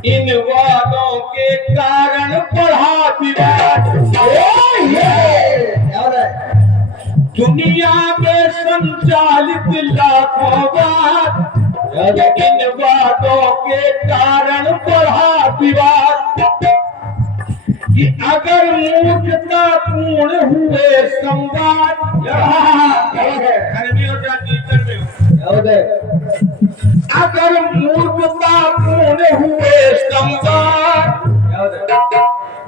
इन वादों के कारण बढ़ा विवाद। दुनिया में संचालित लाखों वाद, इन वादों के कारण बढ़ा विवाद। कि अगर मूर्खता पूर्ण हुए संवाद, अगर मूर्खता पूर्ण हुए संवाद,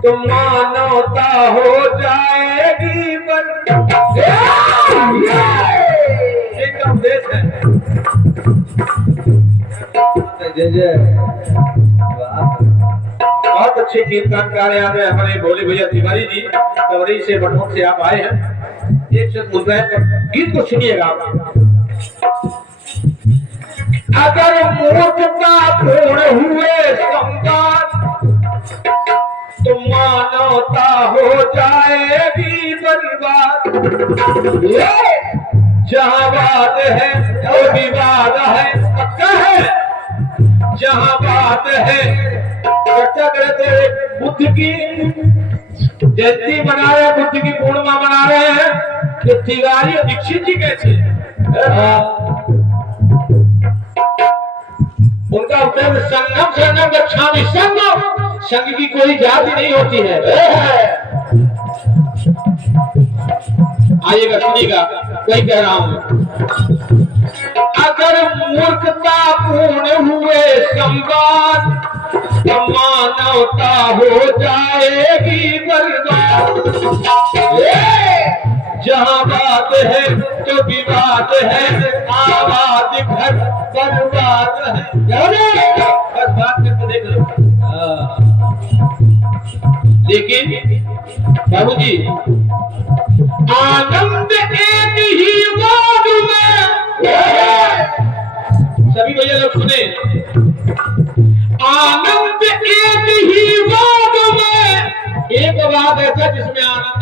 तो मानवता हो जाएगी बर्बाद। ये तो उपदेश है। जय जय, बहुत अच्छे कीर्तनकार याद है हमारे भोले भैया तिवारी जी, कवरी से बटोर से आप आए हैं। एक से मुद्दा है, गीत को सुनिएगा आप। अगर मूर्खता पूर्ण हुए संवाद, तो मानवता हो जाएगी बर्बाद। जहाँ बात है तो विवाद है, पक्का है। जहाँ बात है, चर्चा करते बुद्ध की जयंती मना रहे हैं, बुद्ध की पूर्णिमा मना रहे हैं, तो तिवारी और दीक्षित जी कैसे? उनका उत्तर संगम शरणम गच्छामि। संघ की कोई जाति नहीं होती है। आइएगा सुनिएगा, कोई कह रहा हूं, अगर मूर्खता पूर्ण हुए संवाद, तो मानवता हो जाएगी बर्बाद। जहाँ बात है तो विवाद है, आवाज घर बर्बाद है। बस बात करके देख लो। लेकिन बाबू जी, आनंद एक ही वाद में, सभी भैया लोग सुने, आनंद एक ही वाद में, एक वाद ऐसा जिसमें आनंद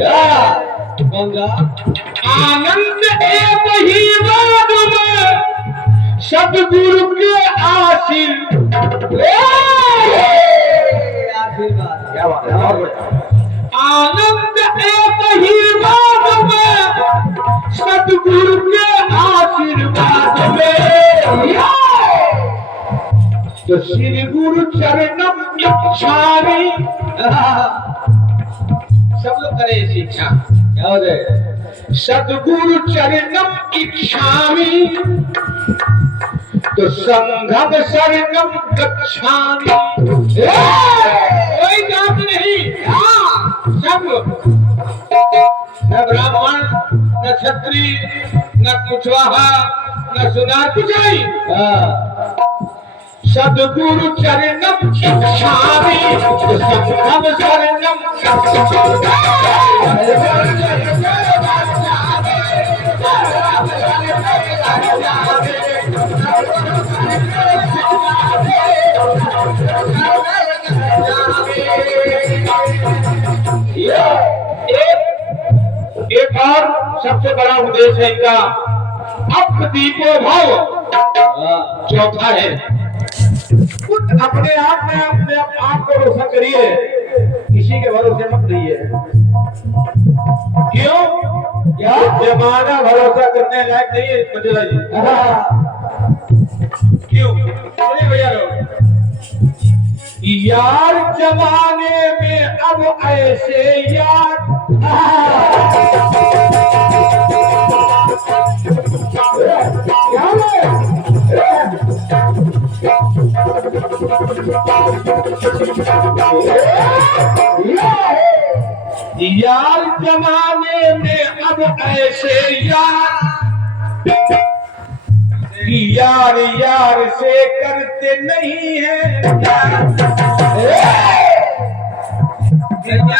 है। आनंद एक ही वाद में, सद्गुरु के आशीर्वाद। क्या बात है। आनंद एक ही वाद में, सद्गुरु के आशीर्वाद में। तो श्री गुरु चरणम इच्छामि, सब लोग करें शिक्षा। क्या हो जाए? सद्गुरु चरणम इच्छामि, तो संघम शरणम गच्छामि। कोई जात नहीं, सब न ब्राह्मण, न क्षत्रिय, न कुशवाहा, न सुनार, कुछ नहीं। सद्गुरु चरणम इच्छामि, तो संघम शरणम एक और सबसे बड़ा उद्देश्य है इनका, अब दीपो भव चौथा है कुछ अपने आप में अपने आप को रोशन करिए, किसी के भरोसे मत रहिए। क्यों? क्या जमाना भरोसा करने लायक नहीं है मंजुला जी। क्यों? सुनिए भैया लोग, यार जमाने में अब ऐसे यार यार जमाने में अब ऐसे यार यार यार से करते नहीं है क्या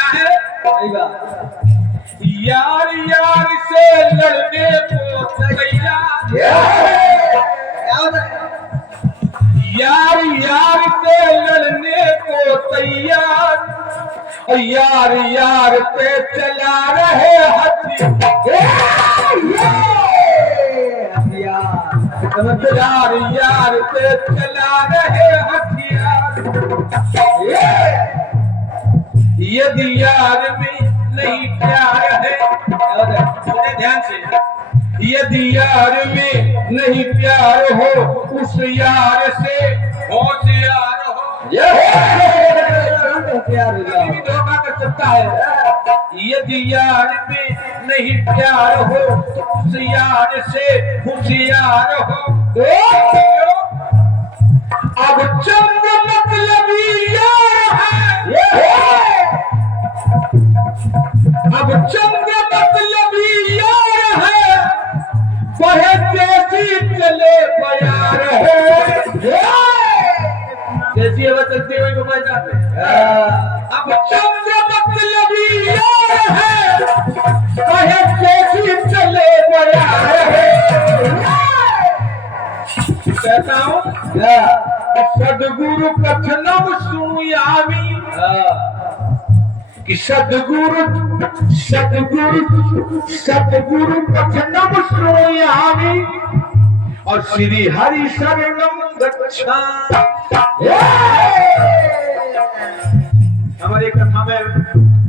है यार यार से लड़ने को तैयार यार यार से लड़ने को तैयार यार यार पे चला रहे हथियार यार पे चला रहे हथियार यदि यार में नहीं प्यार है, सुने ध्यान से, यदि यार में नहीं प्यार हो उस यार से होशियार हो। भी धोखा कर सकता है। यदि यार में नहीं प्यार हो उस यार से होशियार हो। अब चंद्र मतलबी यार है, अब चंद्र मतलबी यार है, वह जैसी चले प्यार है, जैसी हवा चलती हुई को पहचानते। अब चंद्र मतलबी यार है, वह जैसी चले प्यार है। कहता हूँ सदगुरु कथनम सुयामी कि सदगुरु कथनम सुयामी और श्री हरि शरणम गच्छामि। हमारे कथा में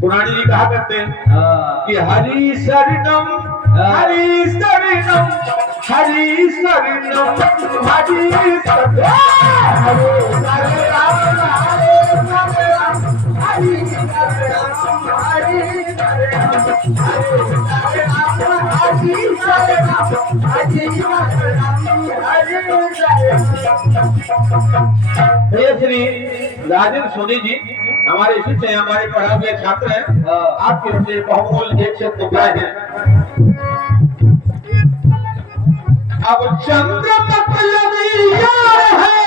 पुरानी जी कहा करते हैं कि हरि शरणम हरि शरणम हरि शरणम हरि शरणम श्री राजेंद्र सोनी जी हमारे शिष्य हैं, हमारे पढ़ा हुए छात्र हैं। आपके उनसे बहुमूल्य एक शब्द दुआएं हैं। अब चंद्र मतलबी यार है,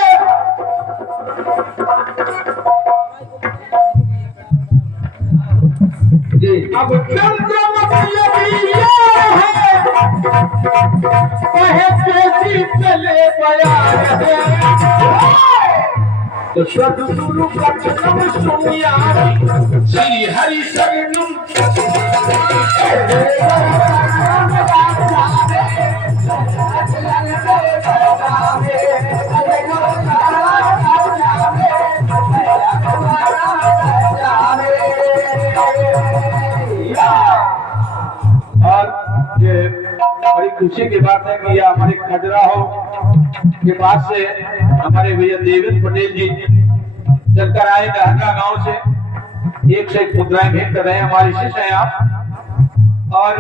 अब चंद्र मतलबी यार है, वह कैसी चले प्यार है। तो सदगुरु कथनम सुयामी श्री हरि शरणम और ये बड़ी खुशी की बात है कि ये हमारे खजुराहो के पास से हमारे भैया देवेंद्र पटेल जी चलकर आए दहका गांव से, एक से एक मुद्राएं भेंट कर रहे हैं। हमारे शिष्य हैं आप, और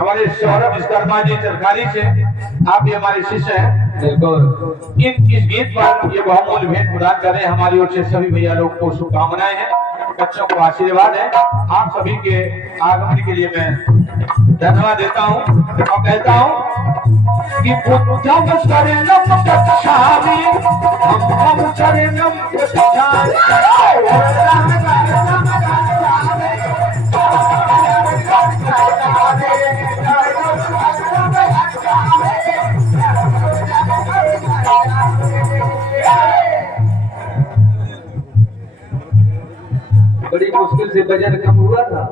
हमारे सौरभ विश्वकर्मा जी चरखारी से, आप भी हमारे शिष्य हैं। बिल्कुल इस गीत पर ये बहुमूल्य भेंट प्रदान कर रहे हैं। हमारी ओर से सभी भैया लोग को शुभकामनाएं हैं, बच्चों को आशीर्वाद है। आप सभी के आगमन के लिए मैं धन्यवाद देता हूँ और कहता हूँ कि बुद्धम शरणम गच्छामि धम्मं शरणम गच्छामि। बड़ी मुश्किल से वजन कम हुआ था।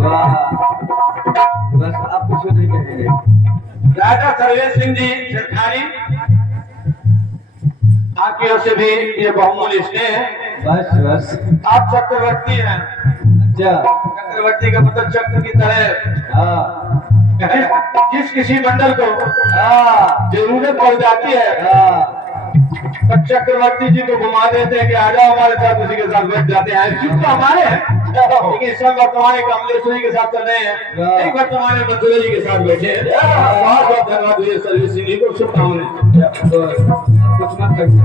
वाह, बस आप कुछ नहीं कहेंगे। राजा सर्वेश सिंह जी सिरखारी, आपकी ओर से भी ये बहुमूल्य स्नेह है। बस बस। आप चक्रवर्ती हैं। अच्छा। चक्रवर्ती का मतलब चक्र की तरह। हाँ। जिस किसी मंडल को हाँ। जरूरत पड़ जाती है, हाँ। तो चक्रवर्ती जी को घुमा देते हैं कि आ जाओ हमारे साथ, उसी के साथ बैठ जाते हैं। क्यों तो हमारे हैं, लेकिन इस समय वर्तमान कमलेश्वरी के साथ चल रहे हैं, एक वर्तमान मंजुला जी के साथ बैठे हैं। बहुत बहुत धन्यवाद भैया सर्विस सिंह जी को, शुभकामनाएं। कुछ मत कहिए।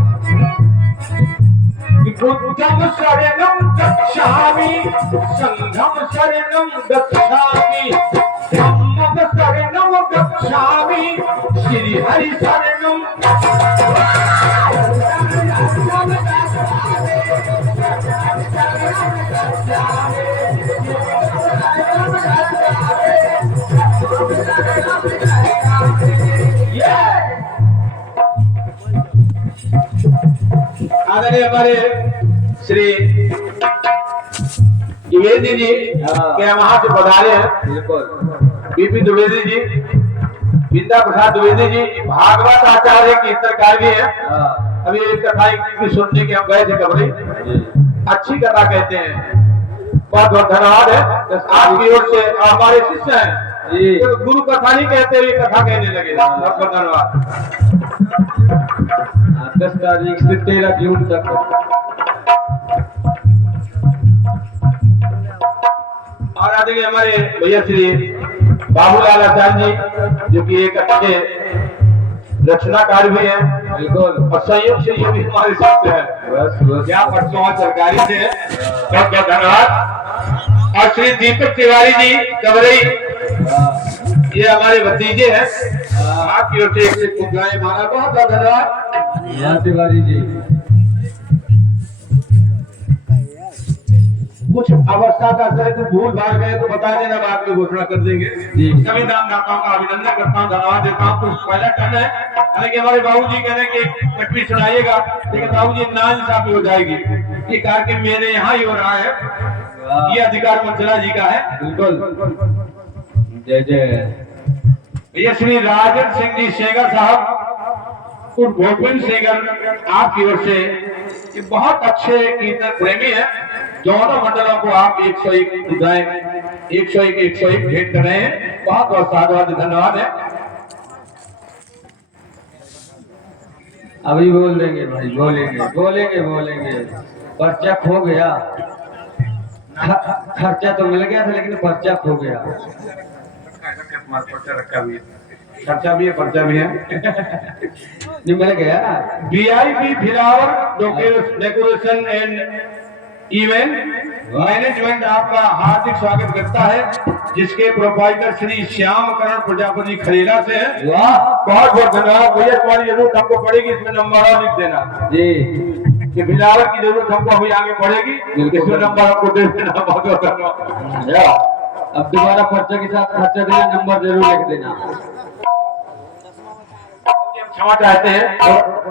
बुद्धं शरणं गच्छामि, संघं शरणं गच्छामि, धम्मं शरणं गच्छामि, श्री हरि शरणं। आदरणीय हमारे श्री द्विवेदी जी के वहां से पधारे हैं। बिल्कुल। बीपी द्विवेदी जी, विद्या प्रसाद द्विवेदी जी भागवत आचार्य कीर्तनकार भी है। अभी एक कथा की सुनने के हम गए थे कबरी, अच्छी कथा कहते हैं। बहुत बहुत धन्यवाद है आपकी ओर से। हमारे शिष्य हैं, तो गुरु कथा नहीं कहते हुए कथा कहने लगे। बहुत बहुत धन्यवाद। 10 तारीख से 13 जून तक। और आदरणीय हमारे भैया श्री बाबूलाल आचार्य जी, जो कि एक अच्छे रचनाकार भी हैं। बिल्कुल। और संयोग से ये भी हमारे शिष्य है। बस बस। क्या वर्तमान सरकारी से है। बहुत बहुत धन्यवाद। और श्री दीपक तिवारी जी कबरई, ये हमारे भतीजे हैं। आपकी ओर से एक मुद्राएं माना, बहुत बहुत धन्यवाद। तिवारी जी कुछ अवस्था का असर है, कुछ भूल भाग गए तो बता देना, बाद में घोषणा कर देंगे। सभी दानदाताओं का अभिनंदन करता हूँ, धन्यवाद देता हूँ। कुछ पहला टर्न है, हालांकि हमारे बाबू जी कह रहे हैं कि कटवी सुनाइएगा, लेकिन बाबू जी नाइंसाफी हो जाएगी। ये कार्यक्रम मेरे यहाँ ही हो रहा है, ये अधिकार मंचला जी का है। बिल्कुल। जय जय। ये श्री राजन सिंह जी शेगर साहब उर्फ गोविंद शेगर, आपकी ओर से ये बहुत अच्छे कीर्तन प्रेमी है। दोनों मंडलों को आप 101 मुद्राएं 101 भेंट कर रहे हैं। बहुत बहुत साधुवाद धन्यवाद है। अभी बोल देंगे भाई, बोलेंगे बोलेंगे बोलेंगे। पर्चा खो गया, खर्चा तो मिल गया था लेकिन पर्चा खो गया। खर्चा भी है, पर्चा भी है। नहीं मिल गया। VIP flower decoration and event management आपका हार्दिक स्वागत करता है, जिसके प्रोपाइटर श्री श्याम करण प्रजापति खरेला से है। वाह, बहुत बहुत धन्यवाद भैया। तुम्हारी जरूरत हमको पड़ेगी, इसमें नंबर और लिख देना जी। कि फ्लावर की जरूरत हमको अभी आगे पड़ेगी, इसमें नंबर आपको दे देना। बहुत बहुत धन्यवाद। अब दोबारा पर्चा के साथ खर्चा देना, नंबर जरूर लिख देना। क्षमा चाहते हैं,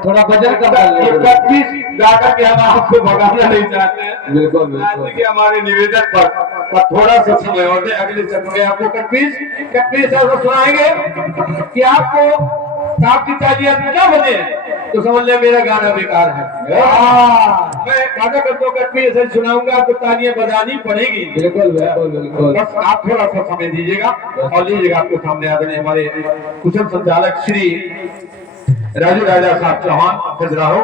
थोड़ा बजट कम कर लेंगे। 31 जाकर के हम आपको भगाना नहीं चाहते हैं। बिल्कुल बिल्कुल। के हमारे निवेदन पर थोड़ा सा समय और दे, अगले सत्र में आपको 31 ऐसा सुनाएंगे कि आपको आपकी तालियां क्या बजे तो समझ ले मेरा गाना बेकार है। मैं वादा करता हूँ 31 ऐसे सुनाऊंगा, आपको तालियां बजानी पड़ेगी। बिल्कुल बिल्कुल बिल्कुल। बस आप थोड़ा सा समय दीजिएगा और लीजिएगा। आपके सामने आदरणीय हमारे कुशल संचालक श्री राजू राजा साहब चौहान खजुराहो